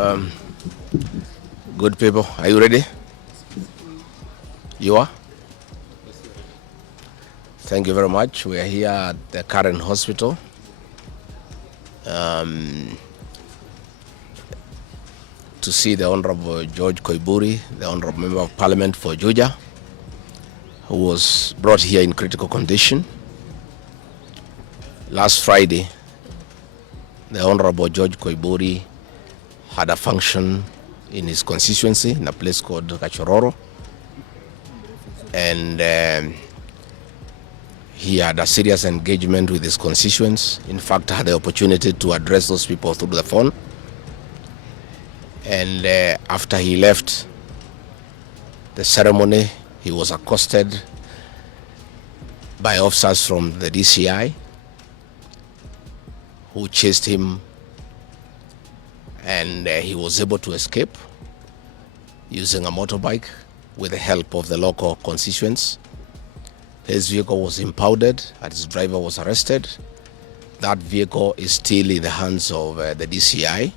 Um, Good people, are you ready? You are? Thank you very much. We are here at the current hospital. To see the Honorable George Koimburi, the Honorable Member of Parliament for Juja, who was brought here in critical condition. Last Friday, the Honorable George Koimburi had a function in his constituency in a place called Gachagua, and he had a serious engagement with his constituents. In fact, I had the opportunity to address those people through the phone. And after he left the ceremony, he was accosted by officers from the DCI who chased him, and he was able to escape using a motorbike with the help of the local constituents. His vehicle was impounded and his driver was arrested. That vehicle is still in the hands of the DCI.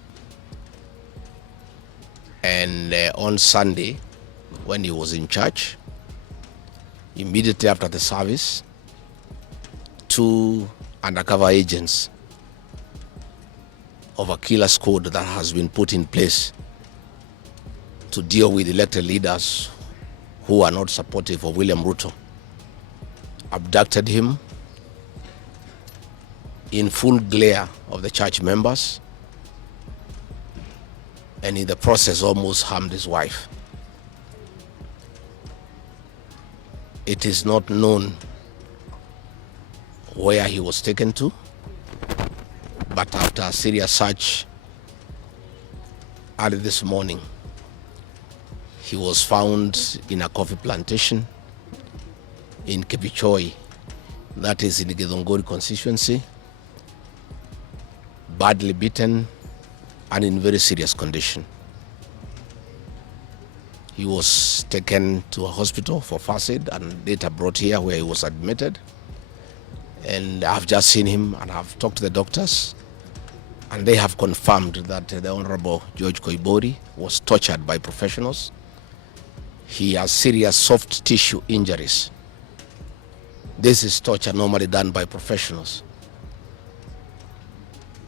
And on Sunday, when he was in church, immediately after the service, 2 undercover agents of a killer squad that has been put in place to deal with elected leaders who are not supportive of William Ruto abducted him in full glare of the church members, and in the process almost harmed his wife. It is not known where he was taken to, but after a serious search early this morning, he was found in a coffee plantation in Kipichoi, that is in the Githunguri constituency, badly beaten and in very serious condition. He was taken to a hospital for first aid and later brought here where he was admitted. And I've just seen him and I've talked to the doctors, and they have confirmed that the Honorable George Koimburi was tortured by professionals. He has serious soft tissue injuries. This is torture normally done by professionals.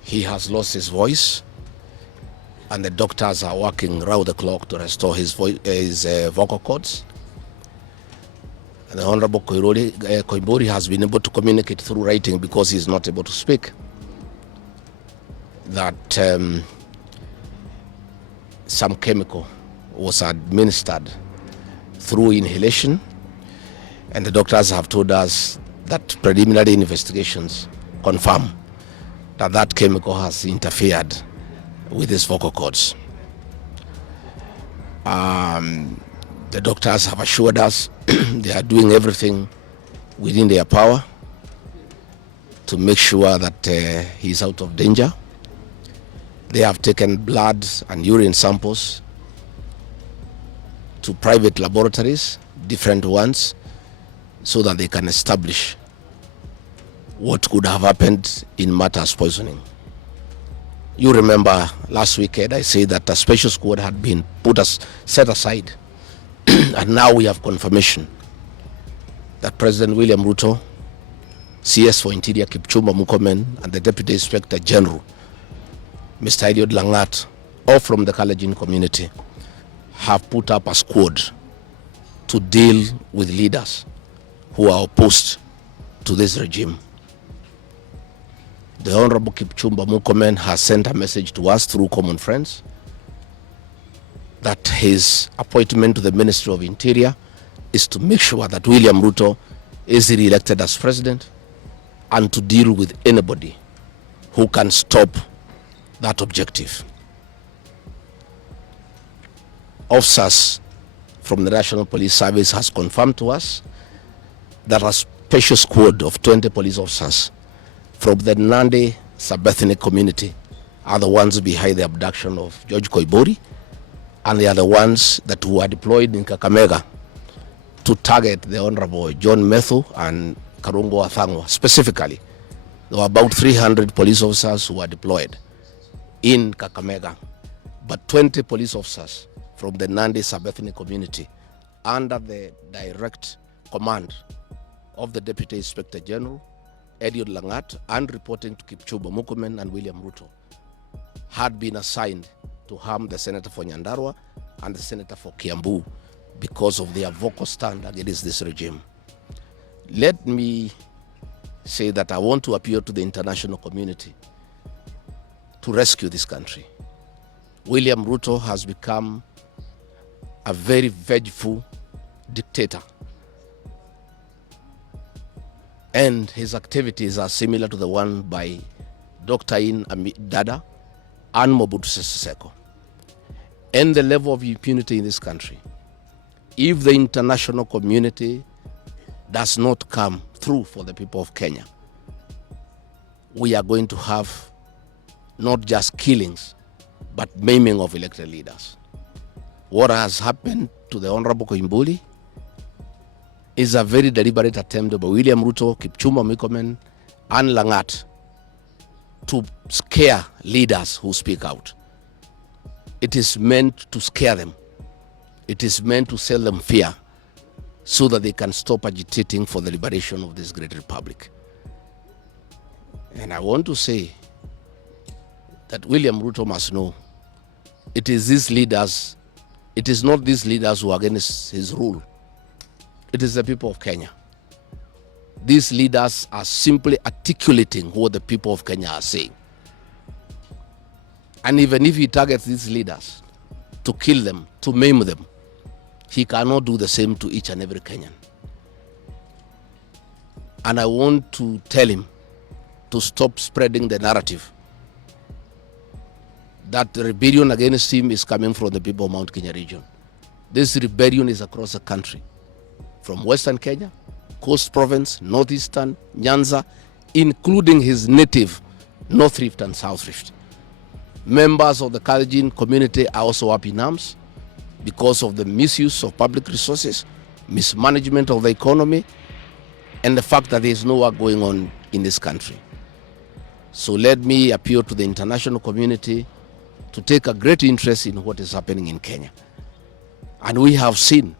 He has lost his voice, and the doctors are working round the clock to restore his vocal cords. And the Honorable Koimburi has been able to communicate through writing because he's not able to speak. That some chemical was administered through inhalation, and the doctors have told us that preliminary investigations confirm that that chemical has interfered with his vocal cords. The doctors have assured us they are doing everything within their power to make sure that he is out of danger. They have taken blood and urine samples to private laboratories, different ones, so that they can establish what could have happened in matters poisoning. You remember last weekend I said that a special squad had been set aside and now we have confirmation that President William Ruto, CS for Interior Kipchumba Murkomen, and the Deputy Inspector General, Mr. Eliud Langat, all from the Kalenjin community, have put up a squad to deal with leaders who are opposed to this regime. The Honorable Kipchumba Murkomen has sent a message to us through common friends that his appointment to the Ministry of Interior is to make sure that William Ruto is re-elected as president and to deal with anybody who can stop that objective. Officers from the National Police Service has confirmed to us that a special squad of 20 police officers from the Nandi sub-ethnic community are the ones behind the abduction of George Koimburi, and they are the ones that were deployed in Kakamega to target the Honorable John Methu and Karungo Athangwa. Specifically, there were about 300 police officers who were deployed in Kakamega but 20 police officers from the Nandi sub-ethnic community under the direct command of the Deputy Inspector General, Eliud Langat, and reporting to Kipchumba Murkomen and William Ruto, had been assigned to harm the senator for Nyandarua and the senator for Kiambu because of their vocal stand against this regime. Let me say that I want to appeal to the international community to rescue this country. William Ruto has become a very vengeful dictator, and his activities are similar to the one by Dr. Dada and Mobutu Sese Seko. And the level of impunity in this country, if the international community does not come through for the people of Kenya, we are going to have not just killings, but maiming of elected leaders. What has happened to the Honorable Koimburi is a very deliberate attempt by William Ruto, Kipchumba Murkomen, and Langat to scare leaders who speak out. It is meant to scare them. It is meant to sell them fear so that they can stop agitating for the liberation of this great republic. And I want to say that William Ruto must know it is these leaders, it is not these leaders who are against his rule. It is the people of Kenya. These leaders are simply articulating what the people of Kenya are saying. And even if he targets these leaders to kill them, to maim them, he cannot do the same to each and every Kenyan. And I want to tell him to stop spreading the narrative that the rebellion against him is coming from the people of Mount Kenya region. This rebellion is across the country, from Western Kenya, Coast Province, Northeastern, Nyanza, including his native North Rift and South Rift. Members of the Kalenjin community are also up in arms because of the misuse of public resources, mismanagement of the economy, and the fact that there is no work going on in this country. So let me appeal to the international community to take a great interest in what is happening in Kenya. And we have seen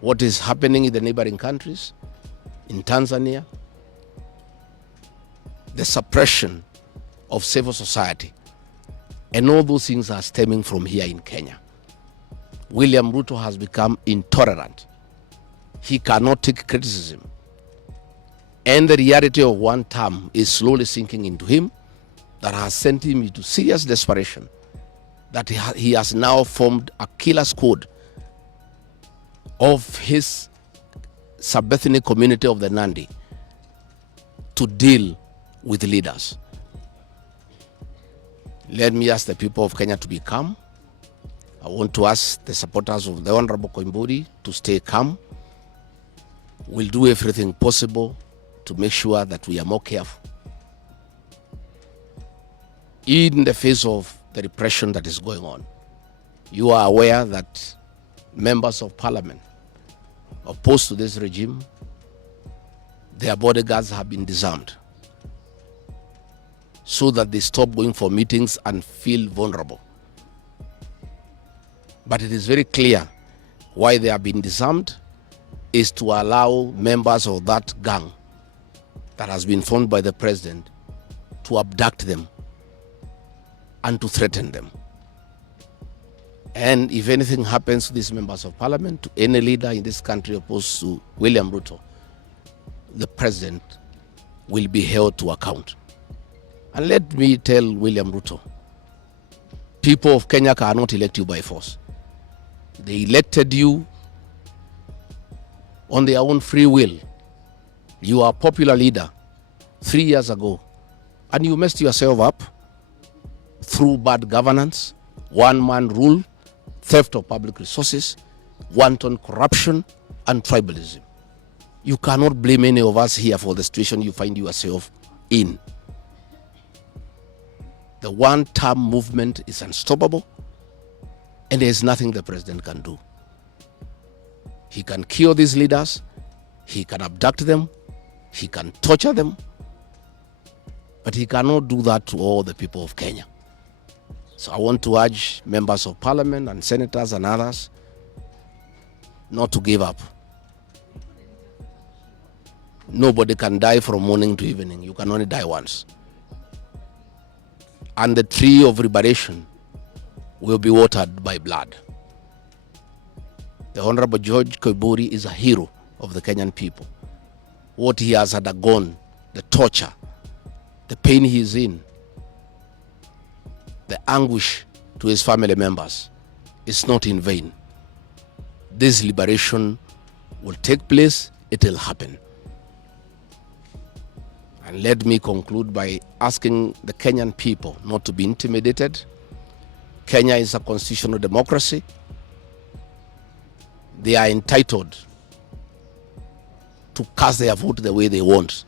what is happening in the neighboring countries, in Tanzania, the suppression of civil society, and all those things are stemming from here in Kenya. William Ruto has become intolerant. He cannot take criticism. And the reality of one term is slowly sinking into him, that has sent him into serious desperation, that he has now formed a killer squad of his sub-ethnic community of the Nandi to deal with leaders. Let me ask the people of Kenya to be calm. I want to ask the supporters of the Honorable Koimburi to stay calm. We'll do everything possible to make sure that we are more careful in the face of the repression that is going on. You are aware that members of parliament opposed to this regime, their bodyguards have been disarmed so that they stop going for meetings and feel vulnerable. But it is very clear why they have been disarmed is to allow members of that gang that has been formed by the president to abduct them and to threaten them. And if anything happens to these members of parliament, to any leader in this country opposed to William Ruto, the president will be held to account. And let me tell William Ruto, people of Kenya cannot elect you by force. They elected you on their own free will. You are a popular leader 3 years ago, and you messed yourself up through bad governance, one-man rule, theft of public resources, wanton corruption, and tribalism. You cannot blame any of us here for the situation you find yourself in. The one-term movement is unstoppable, and there is nothing the president can do. He can kill these leaders, he can abduct them, he can torture them, but he cannot do that to all the people of Kenya. So I want to urge members of parliament and senators and others not to give up. Nobody can die from morning to evening. You can only die once. And the tree of liberation will be watered by blood. The Honorable George Koimburi is a hero of the Kenyan people. What he has undergone, the torture, the pain he is in, the anguish to his family members is not in vain. This liberation will take place, it will happen. And let me conclude by asking the Kenyan people not to be intimidated. Kenya is a constitutional democracy. They are entitled to cast their vote the way they want.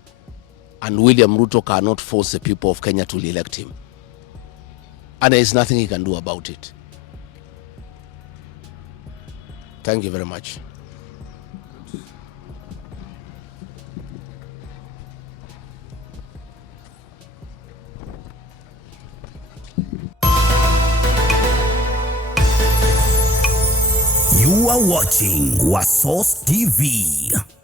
And William Ruto cannot force the people of Kenya to elect him. And there is nothing he can do about it. Thank you very much. You are watching Wasos TV.